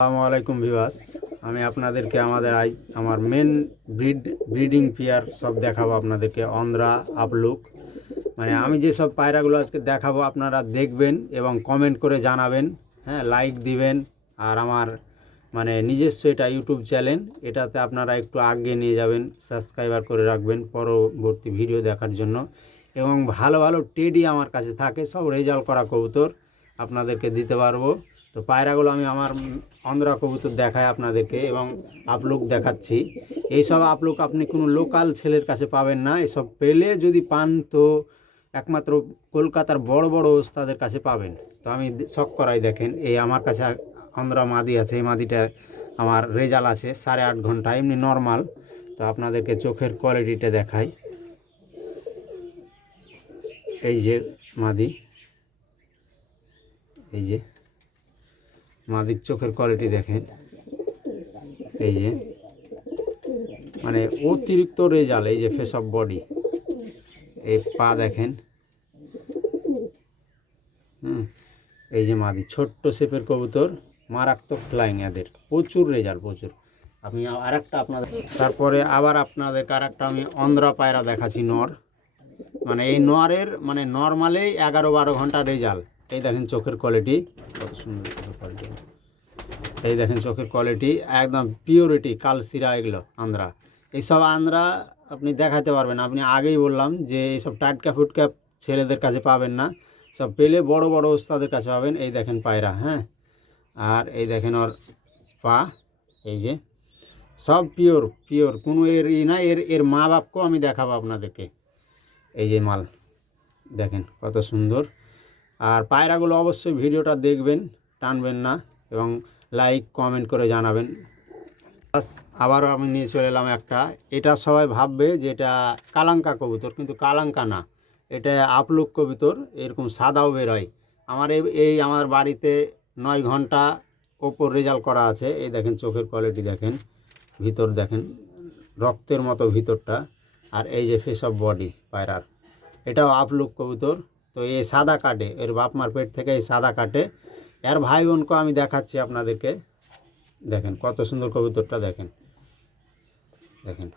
আসসালামু আলাইকুম ভিউয়ার্স। আমি আপনাদেরকে আমার মেন ব্রিডিং পেয়ার সব দেখাবো আপনাদেরকে। অন্ধ্রা, আপলুক, মানে আমি যেসব পায়রাগুলো আজকে দেখাবো আপনারা দেখবেন এবং কমেন্ট করে জানাবেন। হ্যাঁ, লাইক দিবেন। আর আমার নিজস্ব এটা ইউটিউব চ্যানেল, এটাতে আপনারা একটু আগে নিয়ে যাবেন, সাবস্ক্রাইবার করে রাখবেন পরবর্তী ভিডিও দেখার জন্য। এবং ভালো ভালো টেডি আমার কাছে থাকে, সব রেজাল্ট করা কবুতর আপনাদেরকে দিতে পারবো। তো পায়রাগুলো আমি আমার অন্ধ্রা কবুতর দেখাই আপনাদেরকে এবং আপলুক দেখাচ্ছি। এইসব আপলুক আপনি কোনো লোকাল ছেলের কাছে পাবেন না। এসব পেলে যদি পান তো একমাত্র কলকাতার বড় বড় ওস্তাদের কাছে পাবেন। তো আমি শখ করাই, দেখেন এই আমার কাছে অন্ধ্রা মাদি আছে। এই মাদিটার আমার রেজাল্ট আছে 8.5 ঘন্টা, এমনি নর্মাল। তো আপনাদেরকে চোখের কোয়ালিটিটা দেখাই। এই যে মাদি, এই যে মাদির চোখের কোয়ালিটি দেখেন। এই যে অতিরিক্ত রেজাল্ট। এই যে ফেস অফ বডি, এই পা দেখেন। এই যে মাদি, ছোট্ট শেপের কবুতর, মারাত্মক ফ্লাইং, এদের প্রচুর রেজাল্ট, প্রচুর। আমি আরেকটা আপনাদের তারপরে আবার আপনাদেরকে আরেকটা আমি অন্ধ্রা পায়রা দেখাচ্ছি, নর। এই নরের নর্মালেই 11-12 ঘন্টা রেজাল্ট। এই দেখেন চোখের কোয়ালিটি, কত সুন্দর চোখের কোয়ালিটি। এই দেখেন চোখের কোয়ালিটি, একদম পিওরিটি, কালসিরা এগুলো আন্ধ্রা। এইসব আন্ধ্রা আপনি দেখাতে পারবেন। আপনি আগেই বললাম যে এইসব টাটকা ফুটকা ছেলেদের কাছে পাবেন না, সব পেলে বড় বড় ওস্তাদের কাছে পাবেন। এই দেখেন পায়রা, হ্যাঁ। আর এই দেখেন ওর পা, এই যে সব পিওর পিওর, কোনো এর না। এর মা বাপকেও আমি দেখাবো আপনাদেরকে। এই যে মাল দেখেন কত সুন্দর। আর পায়রাগুলো অবশ্যই ভিডিওটা দেখবেন, টানবেন না, এবং লাইক কমেন্ট করে জানাবেন। আবারও আমি নিয়ে চলে এলাম একটা। এটা সবাই ভাববে যে এটা কালাঙ্কা কবুতর, কিন্তু কালাঙ্কা না, এটা আপলুক কবুতর। এরকম সাদাও বেরোয়। আমার বাড়িতে 9 ঘন্টা ওপর রেজাল্ট করা আছে। এই দেখেন চোখের কোয়ালিটি দেখেন, ভিতর দেখেন রক্তের মতো ভিতরটা। আর এই যে ফেস অফ বডি পায়রার, এটাও আপলুক কবুতর। তো এই সাদা কাটে, এর বাপ মার পেট থেকে এই সাদা কাটে। এর ভাই বোনকে আমি দেখাচ্ছি আপনাদেরকে। দেখেন কত সুন্দর কবুতরটা, দেখেন দেখেন।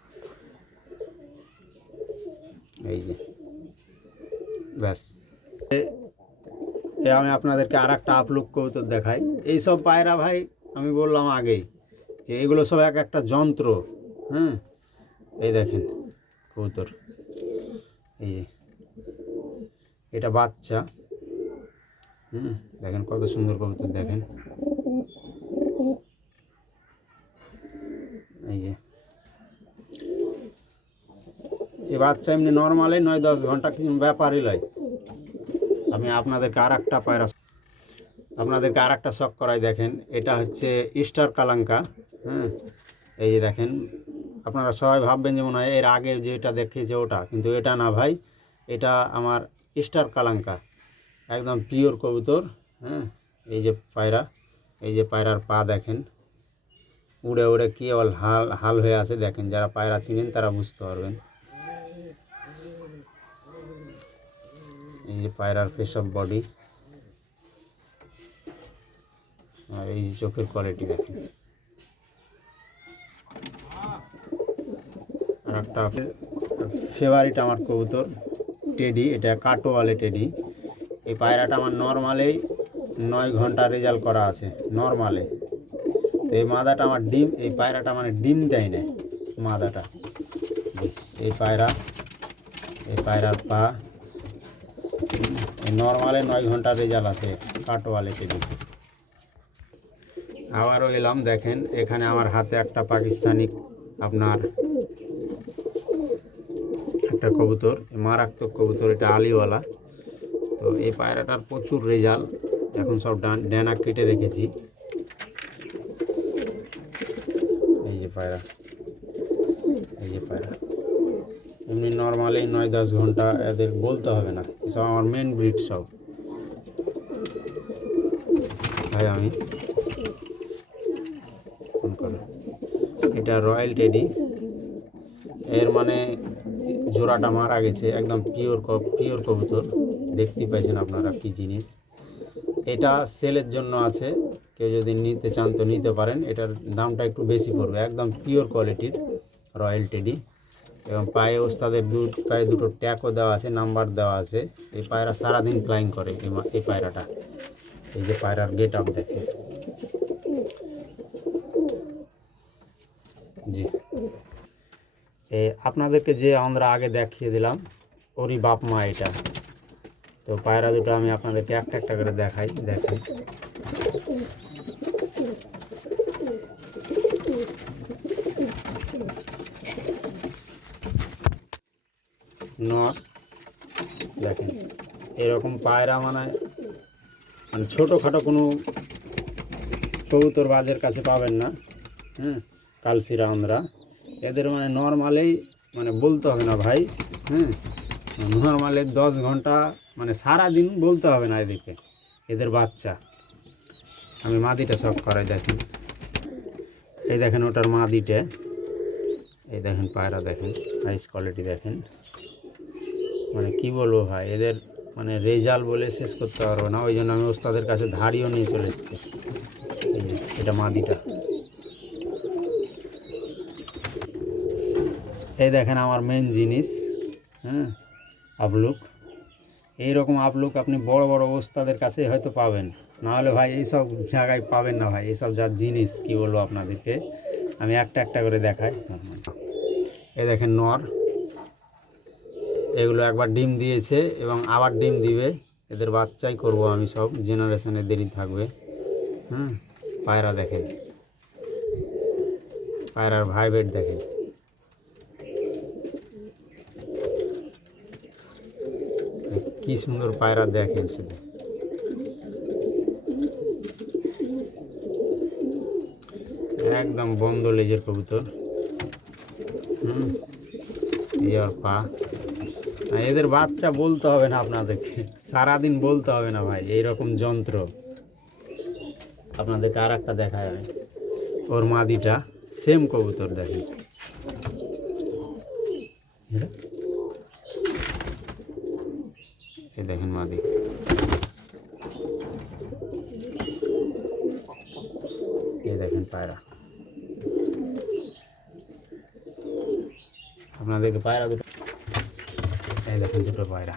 এই যে ব্যাস, আমি আপনাদেরকে আর একটা আপলুক কবুতর দেখাই। এইসব পায়রা ভাই আমি বললাম আগেই যে এগুলো সব এক একটা যন্ত্র। হ্যাঁ, এই দেখেন কবুতর, এই যে এটা বাচ্চা। দেখেন কত সুন্দর কবুতর, দেখেন। এই যে এই বাচ্চা এমনি নর্মালে 9-10 ঘন্টা কিন্তু ব্যাপারই লয়। আমি আপনাদেরকে আর একটা শখ করাই, দেখেন। এটা হচ্ছে স্টার কালাঙ্কা। হ্যাঁ, এই যে দেখেন। আপনারা সবাই ভাববেন যে মনে হয় এর আগে যেটা দেখিয়েছে ওটা, কিন্তু এটা না ভাই, এটা আমার স্টার কালাঙ্কা, একদম পিওর কবুতর। হ্যাঁ, এই যে পায়রা, এই যে পায়রার পা দেখেন, উড়ে উড়ে কী হাল হাল হয়ে আছে দেখেন। যারা পায়রা চিনেন তারা বুঝতে পারবেন। এই যে পায়রার ফেস অফ বডি, আর এই যে চোখের কোয়ালিটি দেখেন। আর একটা ফেভারিট আমার কবুতর টেডি, এটা কাটোয়ালে টেডি। এই পায়রাটা আমার নর্মালেই 9 ঘন্টা রেজাল্ট করা আছে নর্মালে। তো এই মাদাটা আমার ডিম, এই পায়রাটা ডিম দেয় না মাদাটা। এই পায়রার পা, এই নর্মালে 9 ঘন্টা রেজাল্ট আছে কাটোয়ালে টেডি। আবারও এলাম, দেখেন এখানে আমার হাতে একটা পাকিস্তানি আপনার একটা কবুতর, মারাত্মক কবুতর, এটা আলিওয়ালা। তো এই পায়রাটার প্রচুর রেজাল্ট। এখন সব ডানা কেটে রেখেছি। এই যে পায়রা, এই যে পায়রা এমনি নর্মালি 9-10 ঘন্টা, এদের বলতে হবে না। এসব আমার মেন ব্রিড সব ভাই। আমি ফোন করে, এটা রয়্যাল টেডি। এর জোড়াটা মারা গেছে, একদম পিওর কবুতর। দেখতেই পাইছেন আপনারা কি জিনিস। এটা সেলের জন্য আছে, কেউ যদি নিতে চান তো নিতে পারেন। এটার দামটা একটু বেশি পড়বে, একদম পিওর কোয়ালিটির রয়্যাল টেডি। এবং পায়ে ওস্তাদের পায়ে দুটো ট্যাগও দেওয়া আছে, নাম্বার দেওয়া আছে। এই পায়রা সারাদিন ফ্লাইং করে এই পায়রাটা। এই যে পায়রার গেট আপ দেখেন। জি, আপনাদেরকে যে আমরা আগে দেখিয়ে দিলাম ওরই বাপ মা এটা। তো পায়রা দুটো আমি আপনাদেরকে একটা একটা করে দেখাই। দেখেন নর, দেখেন এরকম পায়রা মানে ছোটোখাটো কোনো কবুতর বাজের কাছে পাবেন না। কালসিরা আমরা এদের মানে নর্মালেই মানে বলতে হবে না ভাই। নর্মালে 10 ঘন্টা মানে সারাদিন বলতে হবে না এদিকে। এদের বাচ্চা আমি মাদিটা সব করাই। দেখেন এই দেখেন ওটার মাদিটা। এই দেখেন পায়রা দেখেন, হাইস কোয়ালিটি দেখেন। মানে কি বলবো ভাই, এদের মানে রেজাল্ট বলে শেষ করতে পারবো না। ওই জন্য আমি ওস্তাদের কাছে ধাড়িও নিয়ে চলে এসেছি। এই যে এটা মাদিটা। এই দেখেন আমার মেন জিনিস, আপলুক। এইরকম আপলুক আপনি বড় বড় ওস্তাদের কাছে হয়তো পাবেন, না হলে ভাই এইসব জায়গায় পাবেন না ভাই। এইসব যা জিনিস কি বলবো আপনাদেরকে, আমি একটা একটা করে দেখাই। এই দেখেন নর, এগুলো একবার ডিম দিয়েছে এবং আবার ডিম দিবে। এদের বাচ্চাই করব আমি, সব জেনারেশনের দেরি থাকবে। পায়রা দেখেন, পায়রার ভাইব্রেট দেখেন। কি সুন্দর পায়রা দেখেন শুধু। একদম বন্ধ লেজের কবুতর। ইয়ার পা, এদের বাচ্চা বলতে হবে না আপনাদেরকে, সারাদিন বলতে হবে না ভাই। এইরকম যন্ত্র আপনাদেরকে আর একটা দেখা যাবে। ওর মাদিটা সেম কবুতর দেখেন। এই দেখেন মাদি। এই দেখেন পায়রা। আপনাদেরকে পায়রা দুটো, এই দেখেন দুটো পায়রা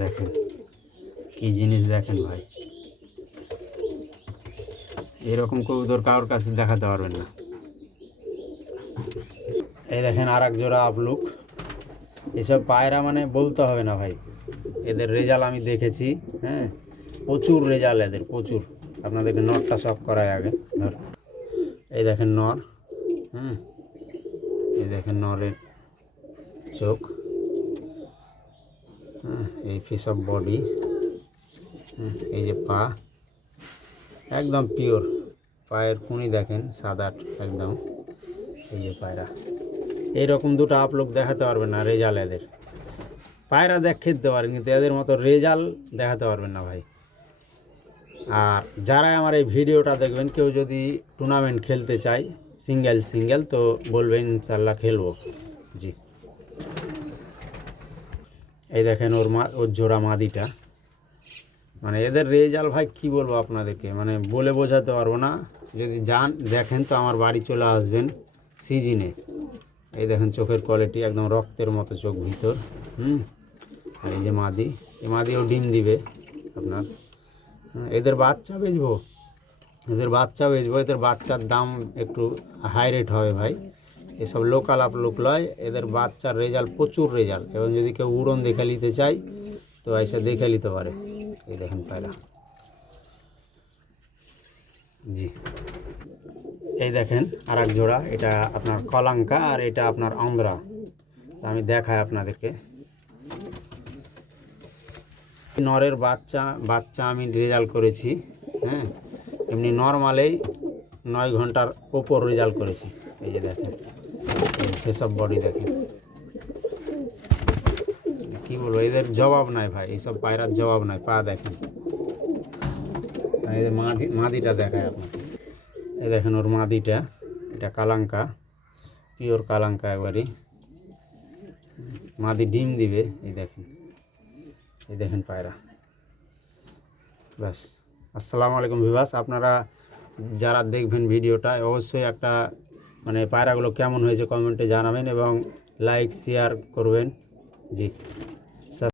দেখেন কি জিনিস দেখেন ভাই। এরকম কবুতর কারোর কাছে দেখাতে পারবেন না। এই দেখেন আর এক জোড়া আপলুক। এসব পায়রা মানে বলতে হবে না ভাই, এদের রেজাল্ট আমি দেখেছি। প্রচুর রেজাল্ট এদের, প্রচুর। আপনাদেরকে নরটা সব করায় আগে। ধর এই দেখেন নর, এই দেখেন নরের চোখ, এই ফিস অফ বডি, এই যে পা একদম পিওর। পায়ের কুনি দেখেন সাদা একদম। এই যে পায়রা, এইরকম দুটো আপলোক দেখাতে পারবেন না রেজাল্ট এদের। পায়রা দেখাতে পারেন কিন্তু এদের মতো রেজাল্ট দেখাতে পারবেন না ভাই। আর যারা আমার এই ভিডিওটা দেখবেন, কেউ যদি টুর্নামেন্ট খেলতে চায় সিঙ্গেল তো বলবেন, ইনশাল্লাহ খেলবো। জি, এই দেখেন ওর জোড়া মাদিটা। মানে এদের রেজাল্ট ভাই কি বলবো আপনাদেরকে, মানে বলে বোঝাতে পারবো না। যদি যান দেখেন তো আমার বাড়ি চলে আসবেন সিজনে। এই দেখেন চোখের কোয়ালিটি একদম রক্তের মতো চোখ ভিতর। আর এই যে মাদি, এই মাদিও ডিম দিবে আপনার। এদের বাচ্চা বেচবো, এদের বাচ্চার দাম একটু হাই রেট হবে ভাই। এসব লোকাল আপলোক লয়, এদের বাচ্চার রেজাল্ট প্রচুর রেজাল্ট। এবং যদি কেউ উড়ন দেখে নিতে চায় তো এসে দেখে নিতে পারে। এই দেখেন পায়রা। জি, এই দেখেন আর এক জোড়া, এটা আপনার কলাঙ্কা আর এটা আপনার অন্ধ্রা। আমি দেখাই আপনাদেরকে। নরের বাচ্চা আমি রেজাল্ট করেছি। এমনি নর্মালেই 9 ঘন্টার ওপর রেজাল্ট করেছি। এই যে দেখেন সেসব বডি দেখেন, কি বলবো, এদের জবাব নাই ভাই। এইসব পায়রার জবাব নাই। পা দেখেন, এদের মাদিটা দেখায় আপনাকে। এই দেখেন ওর মাদিটা, এটা কালাঙ্কা, পিওর কালাঙ্কা একবারই। মাদি ডিম দিবে। এই দেখেন পায়রা। ব্যাস আসসালামু আলাইকুম ভিউয়ার্স, আপনারা যারা দেখবেন ভিডিওটা অবশ্যই একটা মানে পায়রাগুলো কেমন হয়েছে কমেন্টে জানাবেন এবং লাইক শেয়ার করবেন। জি।